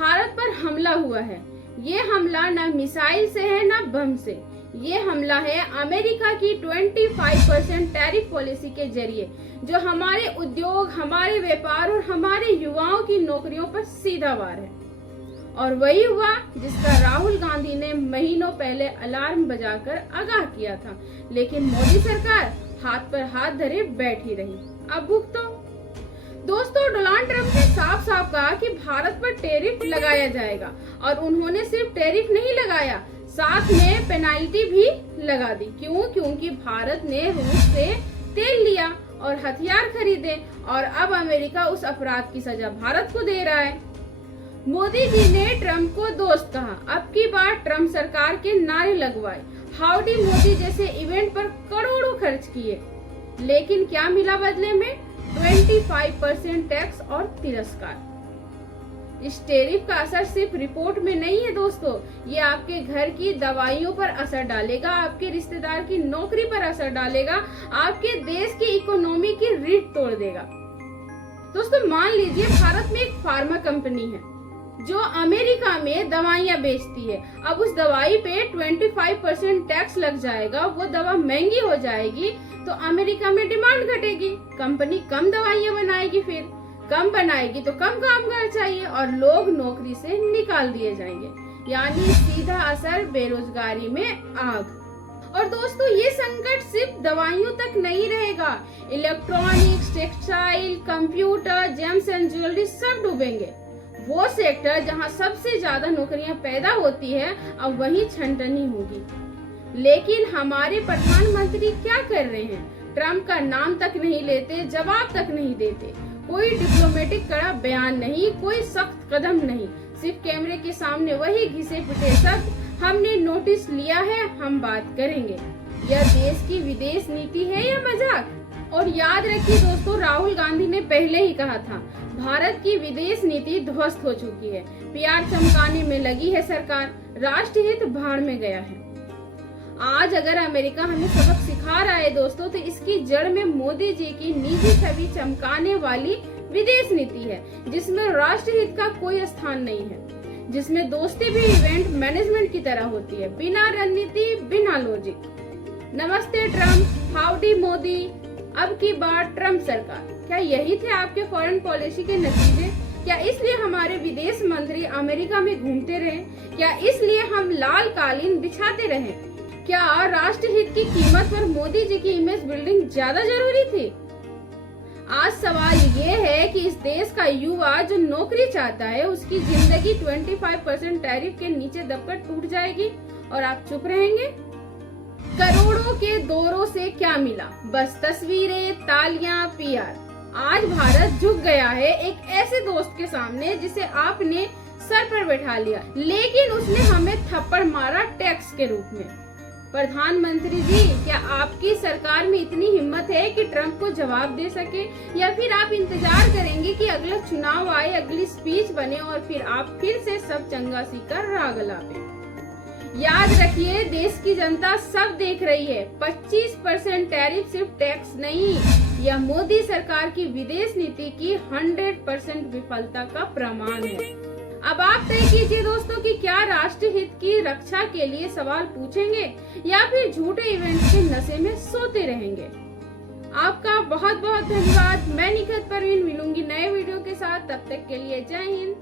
भारत पर हमला हुआ है। ये हमला न मिसाइल से है न बम से, ये हमला है अमेरिका की 25% टैरिफ पॉलिसी के जरिए, जो हमारे उद्योग, हमारे व्यापार और हमारे युवाओं की नौकरियों पर सीधा वार है। और वही हुआ जिसका राहुल गांधी ने महीनों पहले अलार्म बजाकर आगाह किया था, लेकिन मोदी सरकार हाथ पर हाथ धरे बैठी रही। अब भुगतो। दोस्तों, डोनाल्ड ट्रंप ने साफ साफ कहा कि भारत पर टैरिफ लगाया जाएगा, और उन्होंने सिर्फ टैरिफ नहीं लगाया, साथ में पेनाल्टी भी लगा दी। क्यों? क्योंकि भारत ने रूस से तेल लिया और हथियार खरीदे, और अब अमेरिका उस अपराध की सजा भारत को दे रहा है। मोदी जी ने ट्रंप को दोस्त कहा, अब की बार ट्रंप सरकार के नारे लगवाए, हाउडी मोदी जैसे इवेंट पर करोड़ों खर्च किए, लेकिन क्या मिला बदले में? 25% टैक्स और तिरस्कार। इस टैरिफ का असर सिर्फ रिपोर्ट में नहीं है दोस्तों, ये आपके घर की दवाइयों पर असर डालेगा, आपके रिश्तेदार की नौकरी पर असर डालेगा, आपके देश की इकोनॉमी की रीढ़ तोड़ देगा। दोस्तों, मान लीजिए भारत में एक फार्मा कंपनी है जो अमेरिका में दवाइयां बेचती है। अब उस दवाई पे 25% टैक्स लग जाएगा, वो दवा महंगी हो जाएगी, तो अमेरिका में डिमांड घटेगी, कंपनी कम दवाइयां बनाएगी, फिर कम बनाएगी तो कम कामगार चाहिए और लोग नौकरी से निकाल दिए जाएंगे, यानी सीधा असर बेरोजगारी में आग। और दोस्तों, ये संकट सिर्फ दवाइयों तक नहीं रहेगा, electronics, textile, computer, James and jewellery सब डूबेंगे। वो सेक्टर जहां सबसे ज्यादा नौकरियां पैदा होती है, अब वही छंटनी होगी। लेकिन हमारे प्रधानमंत्री क्या कर रहे हैं? ट्रंप का नाम तक नहीं लेते, जवाब तक नहीं देते, कोई डिप्लोमेटिक कड़ा बयान नहीं, कोई सख्त कदम नहीं, सिर्फ कैमरे के सामने वही घिसे पिटे शब्द, हमने नोटिस लिया है, हम बात करेंगे। यह देश की विदेश नीति है या मजाक? और याद रखिए दोस्तों, राहुल गांधी ने पहले ही कहा था, भारत की विदेश नीति ध्वस्त हो चुकी है, पीआर चमकाने में लगी है सरकार, राष्ट्रहित भाड़ में गया है। आज अगर अमेरिका हमें सबक सिखा रहा है दोस्तों, तो इसकी जड़ में मोदी जी की निजी छवि चमकाने वाली विदेश नीति है, जिसमें राष्ट्रहित का कोई स्थान नहीं है, जिसमें दोस्ती भी इवेंट मैनेजमेंट की तरह होती है, बिना रणनीति, बिना लॉजिक। नमस्ते ट्रंप, हाउडी मोदी, अब की बार ट्रंप सरकार। क्या यही थे आपके फॉरेन पॉलिसी के नतीजे? क्या इसलिए हमारे विदेश मंत्री अमेरिका में घूमते रहे? क्या इसलिए हम लाल कालीन बिछाते रहे? क्या राष्ट्रहित की कीमत पर मोदी जी की इमेज बिल्डिंग ज्यादा जरूरी थी? आज सवाल ये है कि इस देश का युवा जो नौकरी चाहता है, उसकी जिंदगी 25% टैरिफ के नीचे दबकर टूट जाएगी और आप चुप रहेंगे? करोड़ों के दौरों से क्या मिला? बस तस्वीरें, तालियां, पीआर। आज भारत झुक गया है एक ऐसे दोस्त के सामने जिसे आपने सर पर बैठा लिया, लेकिन उसने हमें थप्पड़ मारा टैक्स के रूप में। प्रधानमंत्री जी, क्या आपकी सरकार में इतनी हिम्मत है कि ट्रंप को जवाब दे सके, या फिर आप इंतजार करेंगे कि अगला चुनाव आए, अगली स्पीच बने और फिर आप फिर से सब चंगा सीकर राग अलापे? याद रखिए, देश की जनता सब देख रही है, 25% टैरिफ सिर्फ टैक्स नहीं, यह मोदी सरकार की विदेश नीति की 100% विफलता का प्रमाण है। अब आप तय कीजिए दोस्तों कि क्या राष्ट्रहित की रक्षा के लिए सवाल पूछेंगे या फिर झूठे इवेंट के नशे में सोते रहेंगे। आपका बहुत बहुत धन्यवाद। मैं निखत परवीन मिलूंगी नए वीडियो के साथ, तब तक के लिए जय हिंद।